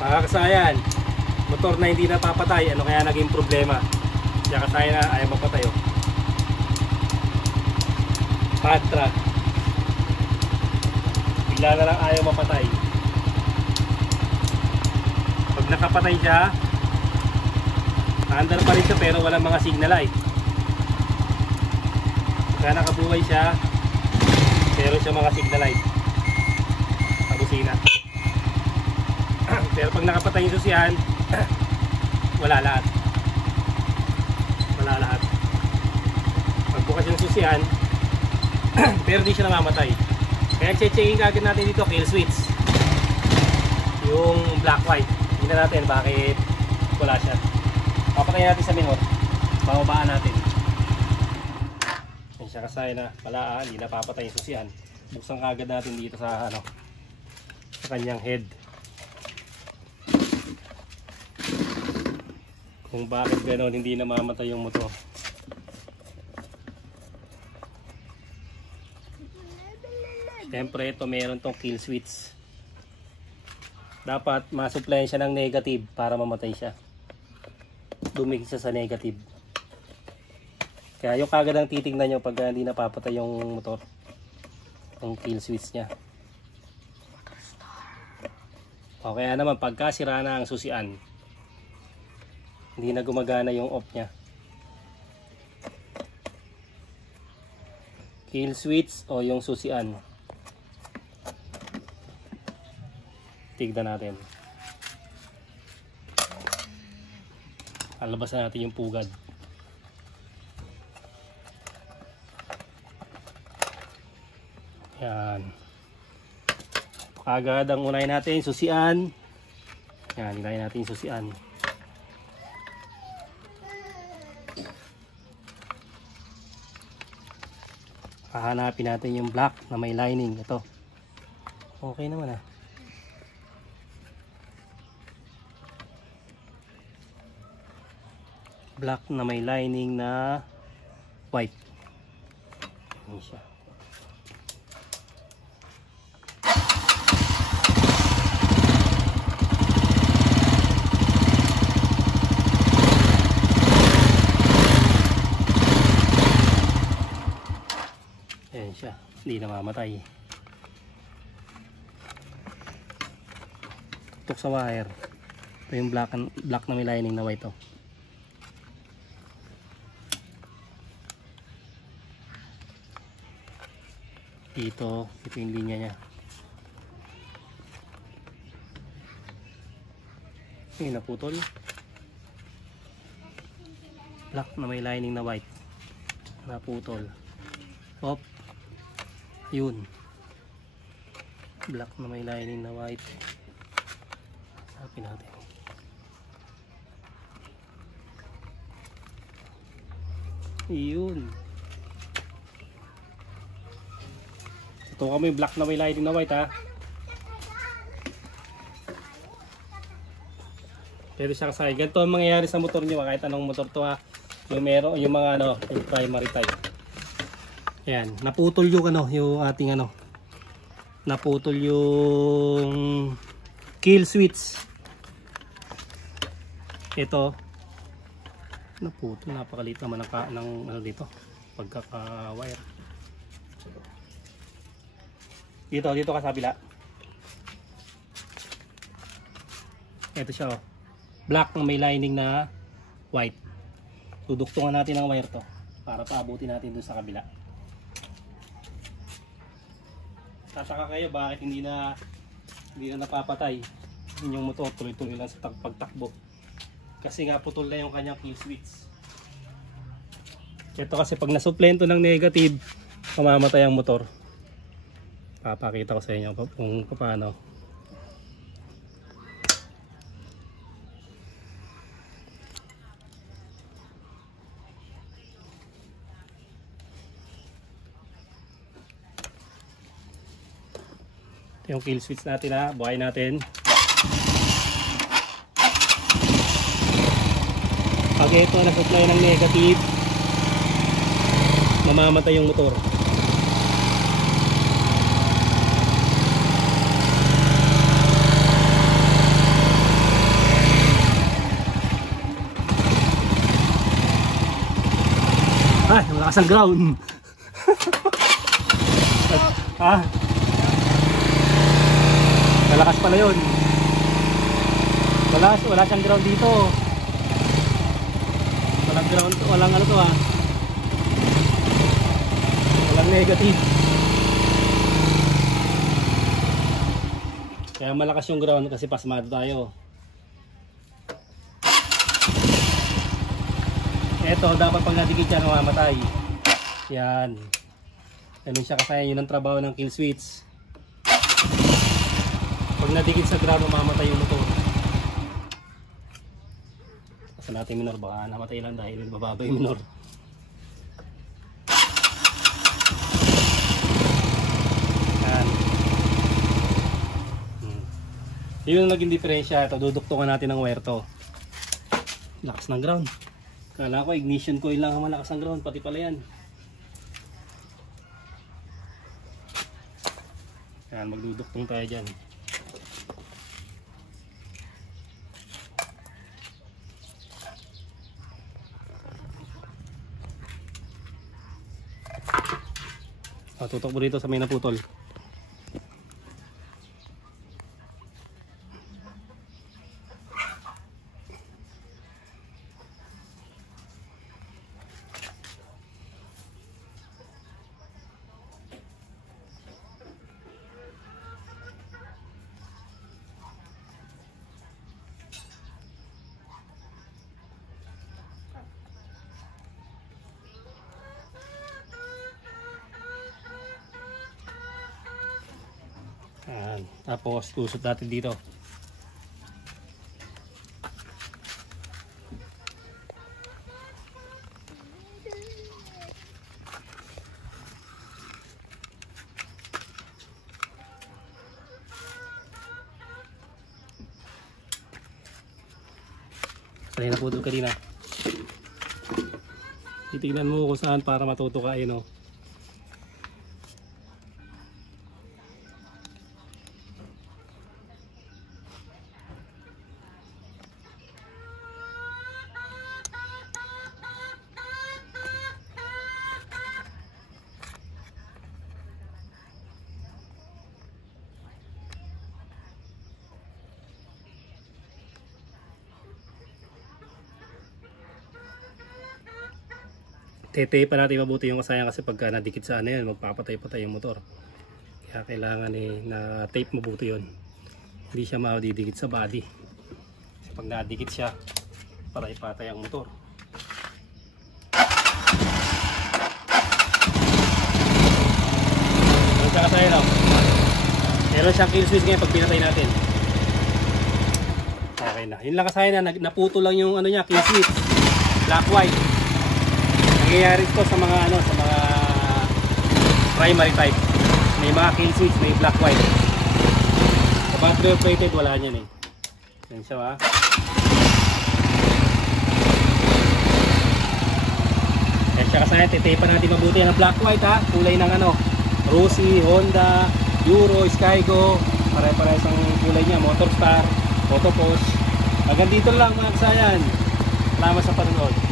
Mga kasayan, motor na hindi napapatay, ano kaya naging problema? Kaya kasayan na ayaw mapatay oh. Patra. Bigla na lang ayaw mapatay. Pag nakapatay siya, andar pa rin siya pero walang mga signal light. Kaya nakabuhay siya, pero siya mga signal light. Pagusina. Pero pag nakapatay yung susian, wala lahat. Wala lahat. Pag bukas yung susian, pero di siya namamatay. Kaya checking agad natin dito, kill switch. Yung black white. Tingnan natin bakit wala siya. Papatayin natin sa minor. Bababaan natin. Yan siya kasaya na pala, hindi napapatay yung susian. Buksan kagad natin dito sa ano, sa kanyang head. Kung bakit gano'n hindi namamatay yung motor. Siyempre ito meron tong kill switch. Dapat masuplayan siya ng negative para mamatay siya. Dumikit siya sa negative. Kaya yung kagad ang titignan nyo pag hindi napapatay yung motor. Yung kill switch nya. O kaya naman pagka sira na ang susian, hindi na gumagana yung off nya. Kill switch o yung susian. Tignan natin. Alabasan natin yung pugad. Yan. Kagad ang unahin natin yung susian. Yan, hilahin natin yung susian. Hahanapin natin yung black na may lining. Ito. Okay naman ah. Black na may lining na white. Yan siya. Yan siya. Hindi namamatay. Tutok sa wire. Ito yung black na may lining na white oh. Ito yung linya niya. Yung naputol. Black na may lining na white. Naputol. Op. Yun. Black na may lining na white. Hanapin natin. Yun. Ito kami black na may lining na white ha. Pero siya kasay. Ganito ang mangyayari sa motor nyo kahit anong motor to ha. Yung meron, yung mga ano, yung primary type. Ayan, naputol yung ano, yung ating ano. Naputol yung kill switch. Ito. Naputol, napakaliit naman ng ano dito. Pagkaka-wire. Dito ka sa kabila. Ito siya oh. Black na may lining na white. Duduktungan natin ang wire to para paabutin natin doon sa kabila. Tataka kayo bakit hindi na napapatay yung motor, tuloy-tuloy lang sa pagtakbo. Kasi nga putol na yung kanyang kill switch. Ito kasi pag nasuplento ng negative, mamamatay ang motor. Papakita ko sa inyo kung paano. Ito yung kill switch natin ha, buhayin natin. Pag ito na-supply ng negative, mamamatay yung motor. malakas ang ground. Ha? Malakas pala yun. Wala siyang ground dito. Walang ground, walang ano to ha. Walang negative. Kaya malakas yung ground kasi pasmado tayo. Eto, dapat pag nadikit siya mamamatay. Yan. Ganun siya kasi yun ang trabaho ng kill switch. Pag nadikit sa ground, mamamatay yung motor. Kasi natin minor, baka namatay lang dahil bababa yung minor. Yan. Yun ang naging diferensya. Ito, duduktungan natin ng wire to. Lakas ng ground. Kala ko ignition coil lang ang malakas ang ground, pati pala yan. Yan, magduduktong tayo dyan. Tutok mo dito sa may naputol. Tapos tusot natin dito. Sanay na pudol kanina. Titignan mo kung saan para matuto ka, no? Tete pa natin mabuti yung kasaya kasi pagka nadikit sa ano yan, magpapatay-patay yung motor. Kaya kailangan na tape mabuti yun. Hindi siya madidikit sa body. Kasi pag nadikit siya, patay-patay ang motor. Ano siya kasaya no? Meron siyang kill switch ngayon pag pinatay natin. Okay na. Yun lang kasaya na, naputo lang yung ano niya, kill switch. Black white. Nangyayari ito sa mga ano, sa mga primary type. May mga kill switch, may black white. Sa battery operated wala niyan eh. Yan siya ha. Yan siya kasaya, titapan natin mabuti ng black white ha. Kulay ng ano, Rossi, Honda, Euro, Skygo. Pare-parehas ang kulay niya, Motorstar, Autopos. Hanggang dito lang mga kasayan. Salamat sa panonood.